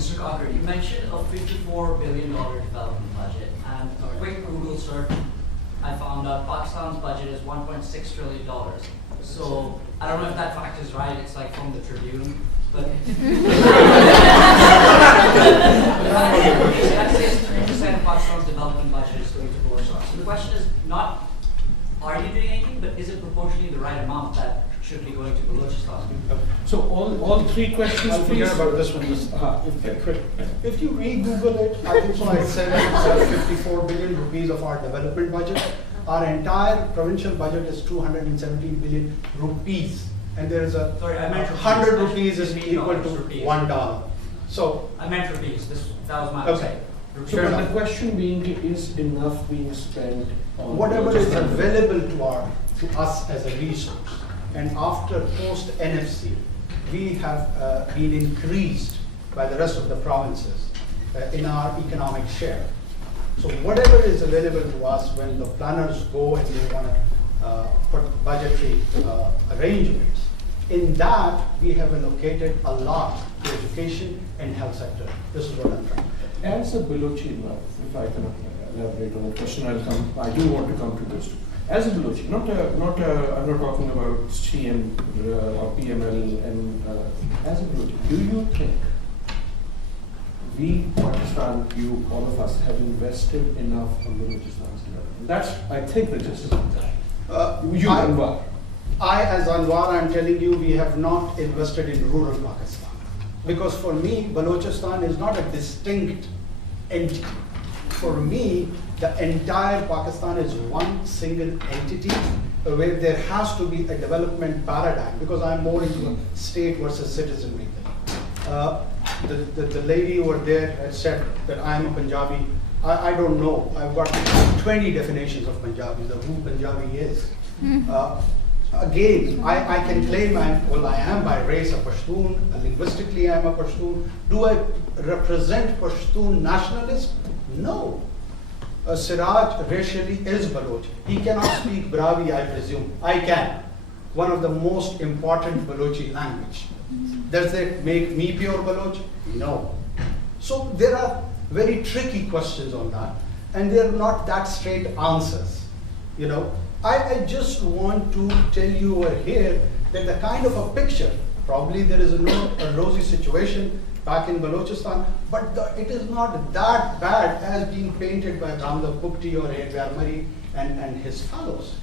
Mr. Cocker, you mentioned a $54 billion development budget, and a quick Google search, I found out Pakistan's budget is $1.6 trillion. So I don't know if that fact is right. It's like from the Tribune, but that says 3% of Pakistan's development budget is going to Balochistan. So the question is not, are you doing anything, but is it proportionally the right amount that should be going to Balochistan? So all three questions, I'll please. forget about this one. If you re-Google it, I think so I said 54 billion rupees of our development budget. Our entire provincial budget is 217 billion rupees. And there is a Sorry, I meant 100 rupees is rupees. equal to Rupees. $1. So, I meant rupees. That was my okay. So Fair but the enough. question being, is enough being spent on Whatever is Balochistan? available to us as a resource. And after post-NFC, we have been increased by the rest of the provinces in our economic share. So whatever is available to us when the planners go and they want to put budgetary arrangements, in that we have allocated a lot to education and health sector. This is what I'm trying to say. As a Balochi now, if I can elaborate on the question, I do want to come to this. As a Balochi, I'm not talking about CM or PML, and as a Balochi, do you think we, Pakistan, you, all of us, have invested enough on Balochistan's development? That's, I think, the gist of that. Anwar. I, as Anwar, I'm telling you, we have not invested in rural Pakistan. Because for me, Balochistan is not a distinct entity. For me, the entire Pakistan is one single entity where there has to be a development paradigm, because I'm more into a state versus citizenry thing. The lady over there had said that I'm a Punjabi. I don't know. I've got 20 definitions of Punjabi, who Punjabi is. Again, I can claim I am by race a Pashtun, linguistically I'm a Pashtun. Do I represent Pashtun nationalist? No. Siraj racially is Baloch. He cannot speak Bravi, I presume. I can. One of the most important Balochi language. Does that make me pure Baloch? No. So there are very tricky questions on that, and they're not that straight answers. You know, I just want to tell you over here that the kind of a picture, probably there is a rosy situation back in Balochistan, but it is not that bad as being painted by Ramdev Gupti or A. Murray and his fellows.